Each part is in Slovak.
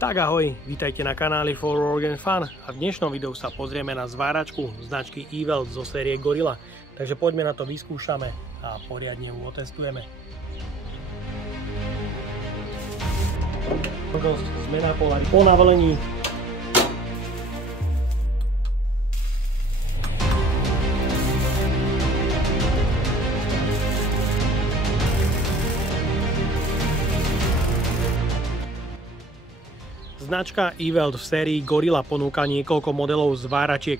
Tak ahoj, vítajte na kanáli For Work and Fun a v dnešnom videu sa pozrieme na zváračku značky E-Welt zo série Gorilla. Takže poďme na to, vyskúšame a poriadne ju otestujeme. Zmena polarity po navolení. Značka E-Welt v sérii Gorilla ponúka niekoľko modelov zváračiek.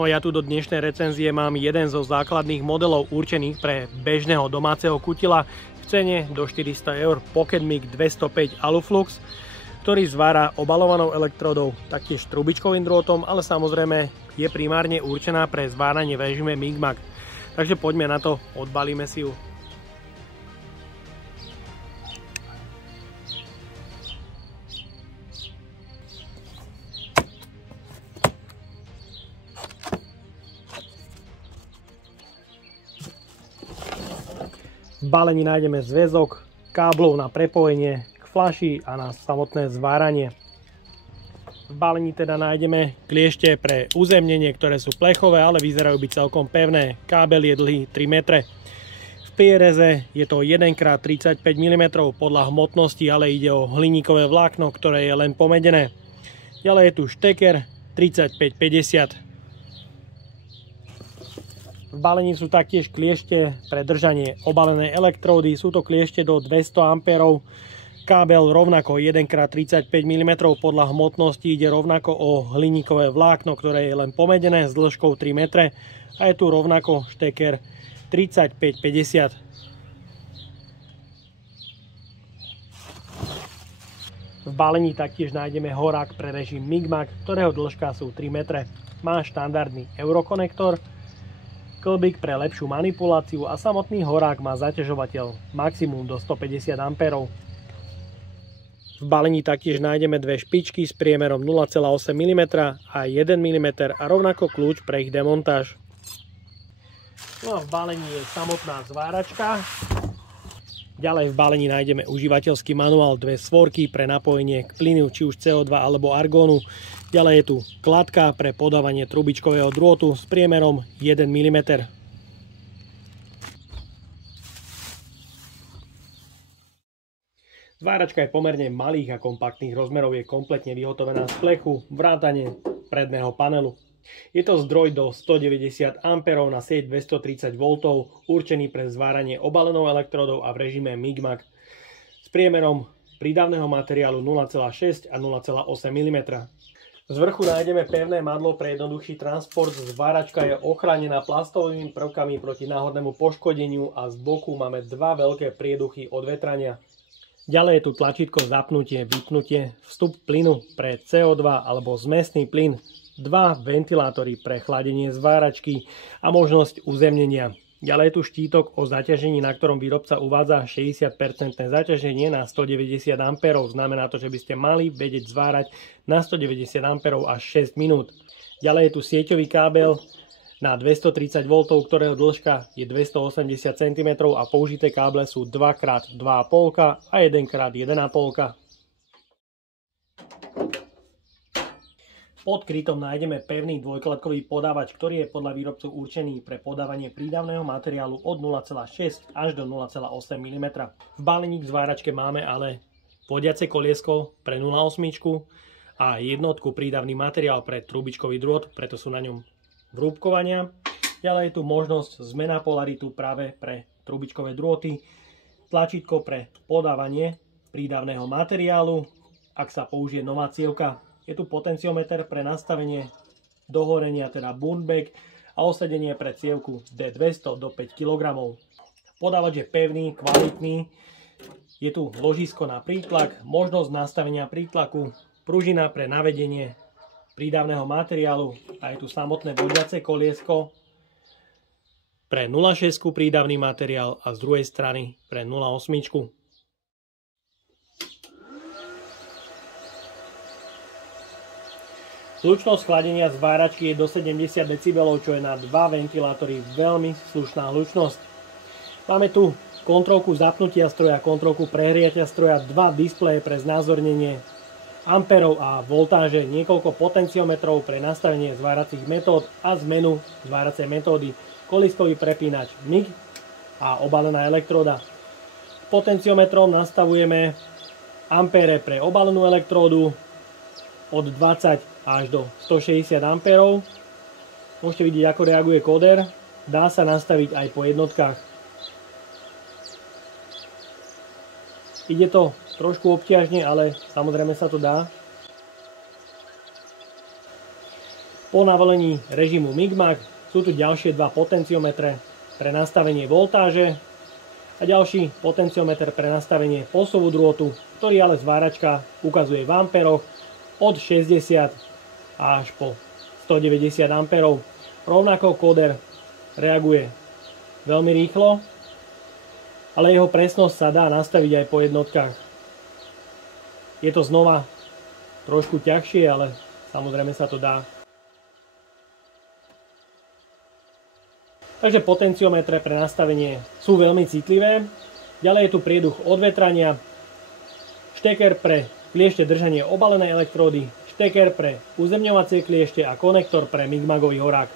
No ja tu do dnešnej recenzie mám jeden zo základných modelov určených pre bežného domáceho kutila v cene do 400 €, Pocket Mic 205 Aluflux, ktorý zvára obalovanou elektródou, taktiež trubičkovým drôtom, ale samozrejme je primárne určená pre zváranie v režime Mic-Mac. Takže poďme na to, odbalíme si ju. V balení nájdeme zväzok káblov na prepojenie k fľaši a na samotné zváranie. V balení teda nájdeme kliešte pre uzemnenie, ktoré sú plechové, ale vyzerajú byť celkom pevné. Kábel je dlhý 3 metre. V priereze je to 1x35 mm podľa hmotnosti, ale ide o hliníkové vlákno, ktoré je len pomedené. Ďalej je tu šteker 3550. V balení sú taktiež kliešte pre držanie obalenej elektródy, sú to kliešte do 200 A. Kábel rovnako 1x35 mm podľa hmotnosti, ide rovnako o hliníkové vlákno, ktoré je len pomedené s dĺžkou 3 metre a je tu rovnako šteker 3550. V balení taktiež nájdeme horák pre režim Mic-Mac, ktorého dĺžka sú 3 metre. Má štandardný eurokonektor, klbík pre lepšiu manipuláciu a samotný horák má zaťažovateľ maximum do 150 A. V balení taktiež nájdeme dve špičky s priemerom 0,8 mm a 1 mm a rovnako kľúč pre ich demontáž. No a v balení je samotná zváračka. Ďalej v balení nájdeme užívateľský manuál, dve svorky pre napojenie k plynu, či už CO2 alebo argónu. Ďalej je tu kladka pre podávanie trubičkového drôtu s priemerom 1 mm. Zváračka je pomerne malých a kompaktných rozmerov, je kompletne vyhotovená z plechu, vrátane predného panelu. Je to zdroj do 190 A na sieť 230 V, určený pre zváranie obalenou elektródou a v režime Mic-Mac s priemerom prídavného materiálu 0,6 a 0,8 mm. Z vrchu nájdeme pevné madlo pre jednoduchší transport, zváračka je ochránená plastovými prvkami proti náhodnému poškodeniu a z boku máme dva veľké prieduchy od vetrania. Ďalej je tu tlačítko zapnutie, vypnutie, vstup plynu pre CO2 alebo zmesný plyn, dva ventilátory pre chladenie zváračky a možnosť uzemnenia. Ďalej je tu štítok o zaťažení, na ktorom výrobca uvádza 60% zaťaženie na 190 A. Znamená to, že by ste mali vedieť zvárať na 190 A až 6 minút. Ďalej je tu sieťový kábel na 230 V, ktorého dĺžka je 280 cm a použité káble sú 2x2,5 a 1x1,5. Pod krytom nájdeme pevný dvojkladkový podávač, ktorý je podľa výrobcu určený pre podávanie prídavného materiálu od 0,6 až do 0,8 mm. V balení k zváračke máme ale vodiace koliesko pre 0,8 a jednotku prídavný materiál pre trubičkový drôt, preto sú na ňom vrúbkovania. Ďalej je tu možnosť zmena polaritu práve pre trubičkové drôty, tlačítko pre podávanie prídavného materiálu, ak sa použije nová cievka. Je tu potenciometer pre nastavenie dohorenia, teda burnback, a osadenie pre cievku D200 do 5 kg. Podávač je pevný, kvalitný. Je tu ložisko na prítlak, možnosť nastavenia prítlaku, pružina pre navedenie prídavného materiálu a je tu samotné vodiace koliesko pre 0,6 prídavný materiál a z druhej strany pre 0,8. Hlučnosť chladenia zváračky je do 70 dB, čo je na dva ventilátory veľmi slušná hlučnosť. Máme tu kontrolku zapnutia stroja, kontrolku prehriatia stroja, dva displeje pre znázornenie amperov a voltáže, niekoľko potenciometrov pre nastavenie zváracích metód a zmenu zváracej metódy, koliskový prepínač MIG a obalená elektróda. Potenciometrom nastavujeme ampere pre obalenú elektródu od 20 až do 160 amperov. Môžete vidieť, ako reaguje kóder. Dá sa nastaviť aj po jednotkách. Ide to trošku obťažne, ale samozrejme sa to dá. Po navolení režimu MIG-MAG sú tu ďalšie dva potenciometre pre nastavenie voltáže a ďalší potenciometer pre nastavenie posuvu drôtu, ktorý ale zváračka ukazuje v amperoch od 60 až po 190 amperov. Rovnako kóder reaguje veľmi rýchlo, ale jeho presnosť sa dá nastaviť aj po jednotkách. Je to znova trošku ťažšie, ale samozrejme sa to dá. Takže potenciometre pre nastavenie sú veľmi citlivé. Ďalej je tu prieduch odvetrania, šteker pre kliešte držanie obalenej elektródy, šteker pre uzemňovacie kliešte a konektor pre MIG-MAGový horák.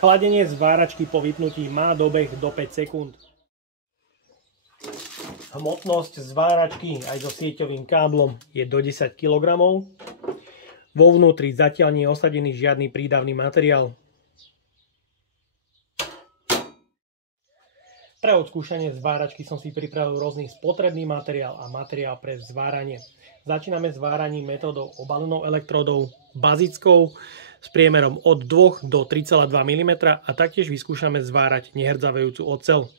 Chladenie zváračky po vypnutí má dobeh do 5 sekúnd. Hmotnosť zváračky aj so sieťovým káblom je do 10 kg. Vo vnútri zatiaľ nie je osadený žiadny prídavný materiál. Pre odskúšanie zváračky som si pripravil rôzny spotrebný materiál a materiál pre zváranie. Začíname zváraním metódou obalenou elektródou bazickou s priemerom od 2 do 3,2 mm a taktiež vyskúšame zvárať nehrdzavejúcu oceľ.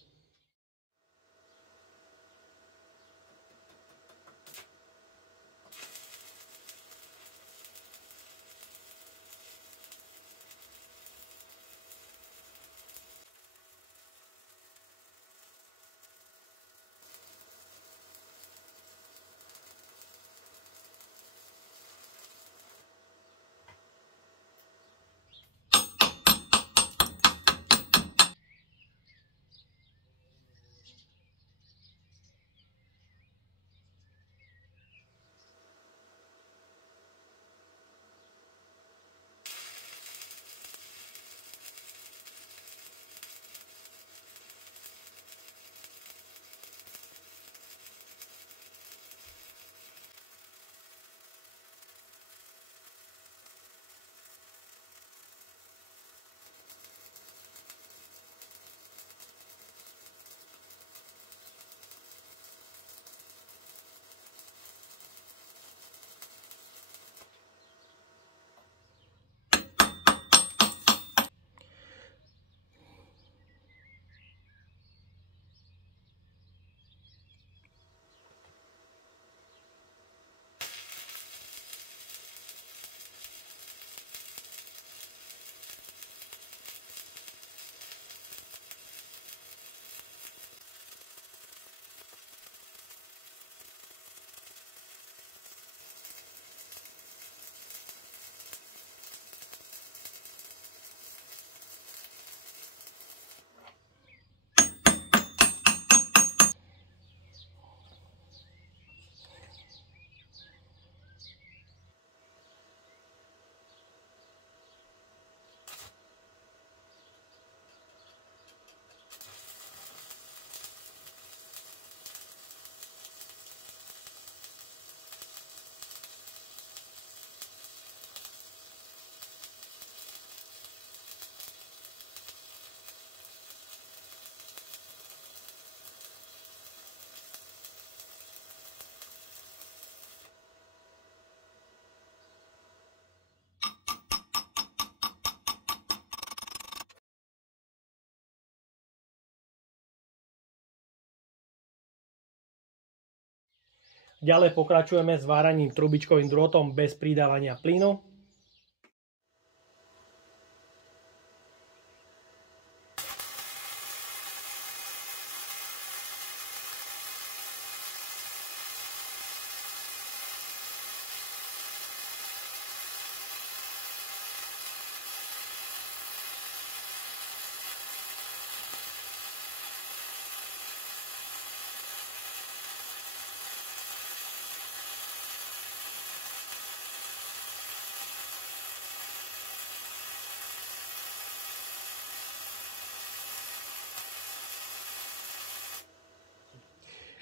Ďalej pokračujeme s váraním trubičkovým drôtom bez pridávania plynu.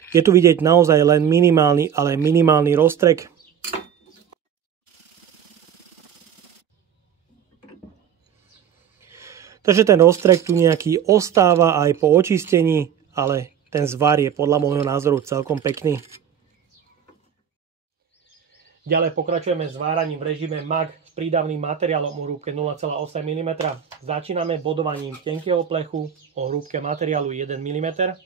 Je tu vidieť naozaj len minimálny, ale minimálny roztrek. Takže ten roztrek tu nejaký ostáva aj po očistení, ale ten zvar je podľa môjho názoru celkom pekný. Ďalej pokračujeme s váraním v režime MAG s prídavným materiálom o hrúbke 0,8 mm. Začíname bodovaním tenkého plechu o hrúbke materiálu 1 mm.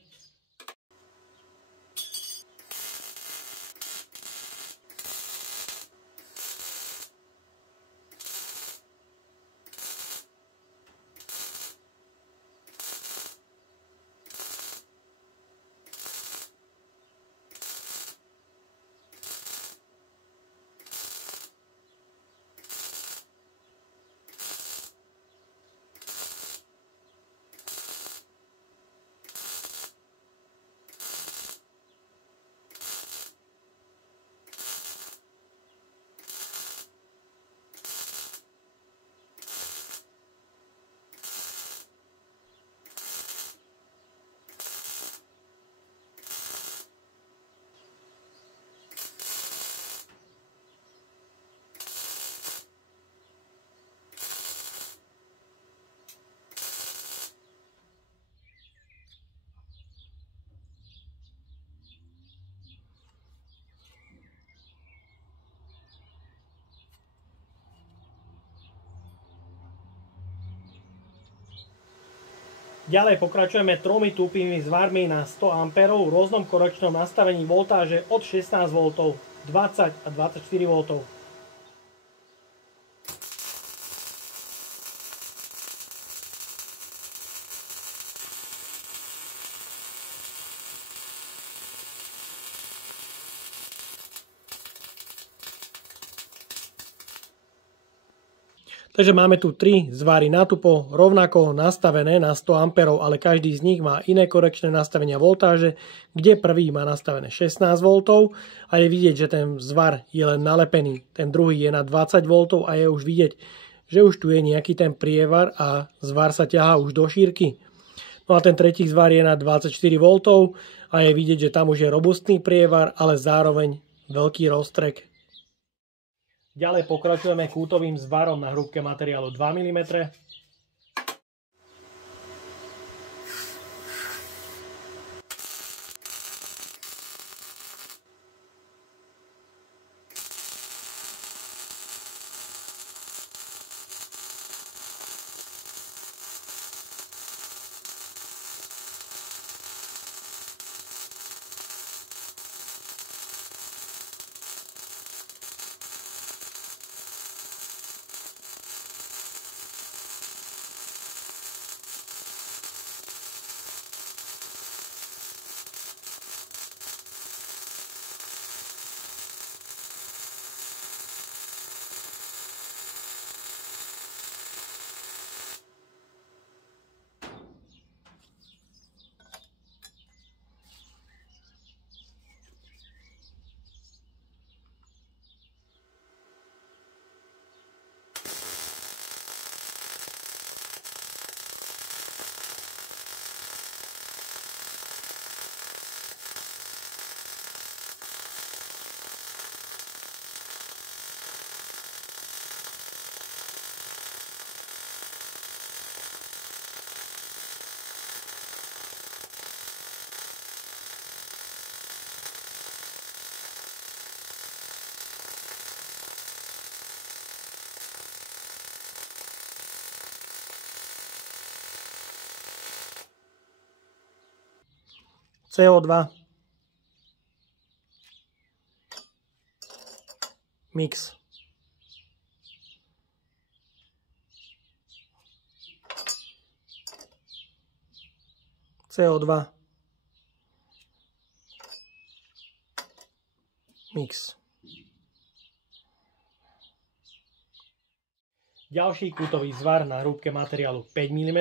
Ďalej pokračujeme 3 tupými zvarmi na 100 A v rôznom korekčnom nastavení voltáže od 16 V, 20 a 24 V. Takže máme tu 3 zvary natupo, rovnako nastavené na 100 A, ale každý z nich má iné korekčné nastavenia voltáže, kde prvý má nastavené 16 V a je vidieť, že ten zvar je len nalepený. Ten druhý je na 20 V a je už vidieť, že už tu je nejaký ten prievar a zvar sa ťahá už do šírky. No a ten tretí zvar je na 24 V a je vidieť, že tam už je robustný prievar, ale zároveň veľký roztrek. Ďalej pokračujeme kútovým zvarom na hrúbke materiálu 2 mm. CO2 mix. CO2 mix. Ďalší kútový zvar na hrúbke materiálu 5 mm.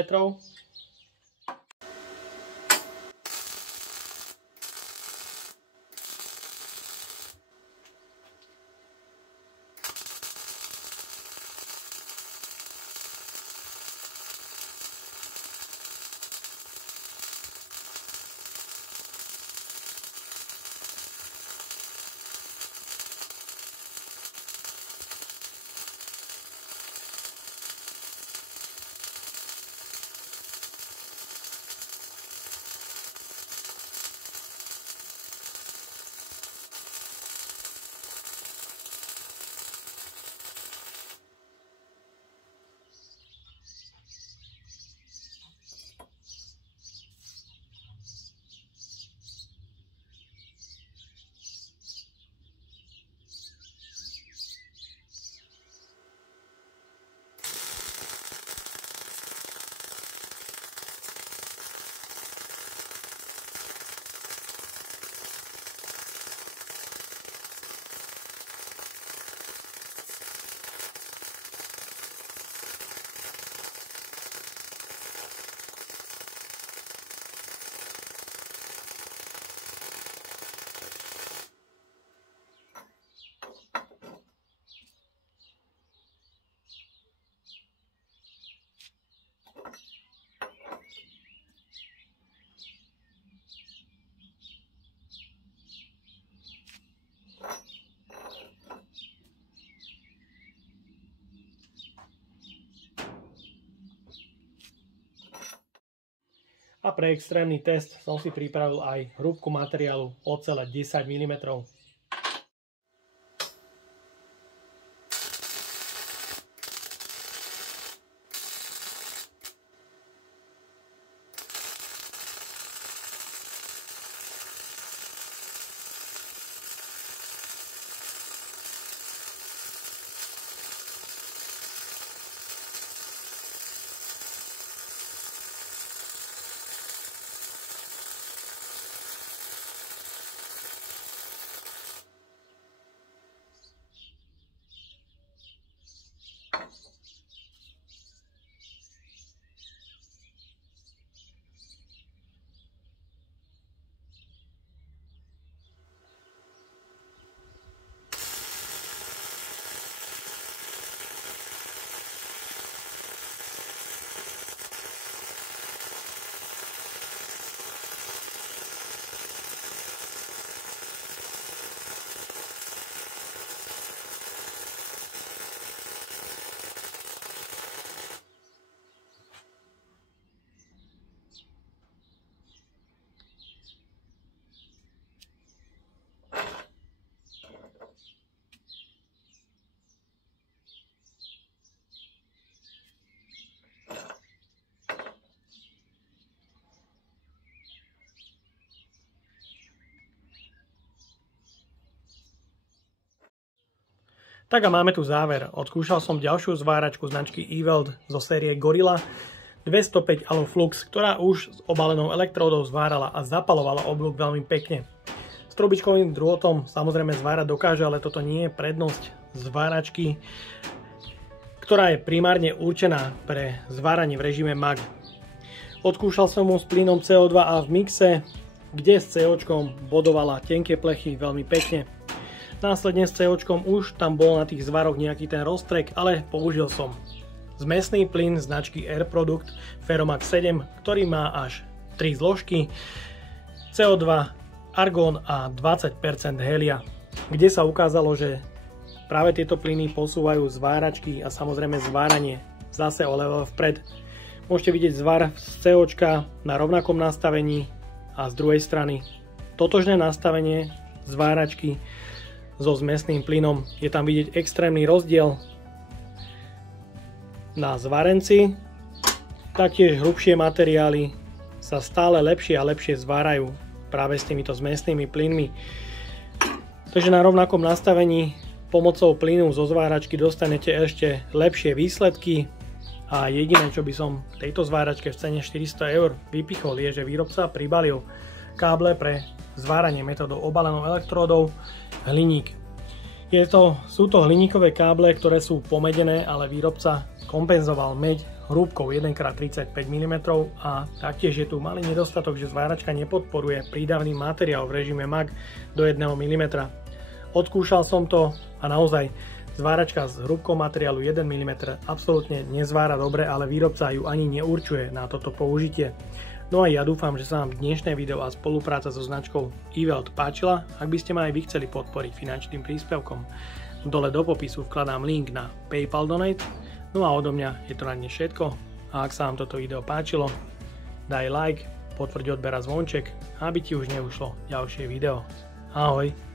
A pre extrémny test som si pripravil aj hrúbku materiálu ocele 10 mm. Tak a máme tu záver. Odskúšal som ďalšiu zváračku značky Eweld zo série Gorilla 205 Aluflux, ktorá už s obalenou elektródou zvárala a zapalovala oblúk veľmi pekne. S trubičkovým drôtom samozrejme zvárať dokáže, ale toto nie je prednosť zváračky, ktorá je primárne určená pre zváranie v režime MAG. Odskúšal som mu s plynom CO2 a v mixe, kde s CO-čkom bodovala tenké plechy veľmi pekne. Následne s CO-čkom už tam bol na tých zvaroch nejaký ten roztrek, ale použil som zmesný plyn značky Air Product Ferromax 7, ktorý má až 3 zložky, CO2, argón a 20% helia, kde sa ukázalo, že práve tieto plyny posúvajú zváračky a samozrejme zváranie zase o level vpred. Môžete vidieť zvar z CO-čka na rovnakom nastavení a z druhej strany totožné nastavenie zváračky so zmesným plynom. Je tam vidieť extrémny rozdiel na zvarenci. Taktiež hrubšie materiály sa stále lepšie a lepšie zvárajú práve s týmito zmesnými plynmi. Takže na rovnakom nastavení pomocou plynu zo zváračky dostanete ešte lepšie výsledky a jediné, čo by som tejto zváračke v cene 400 € vypichol, je, že výrobca pribalil káble pre zváranie metodou obalenou elektródou hliník. Sú to hliníkové káble, ktoré sú pomedené, ale výrobca kompenzoval meď hrúbkou 1x35 mm a taktiež je tu malý nedostatok, že zváračka nepodporuje prídavný materiál v režime MAG do 1 mm. Odskúšal som to a naozaj zváračka s hrúbkou materiálu 1 mm absolútne nezvára dobre, ale výrobca ju ani neurčuje na toto použitie. No a ja dúfam, že sa vám dnešné video a spolupráca so značkou Eweld páčila. Ak by ste ma aj vy chceli podporiť finančným príspevkom, dole do popisu vkladám link na PayPal Donate. No a odo mňa je to na dnes všetko. A ak sa vám toto video páčilo, daj like, potvrď odber a zvonček, aby ti už neušlo ďalšie video. Ahoj!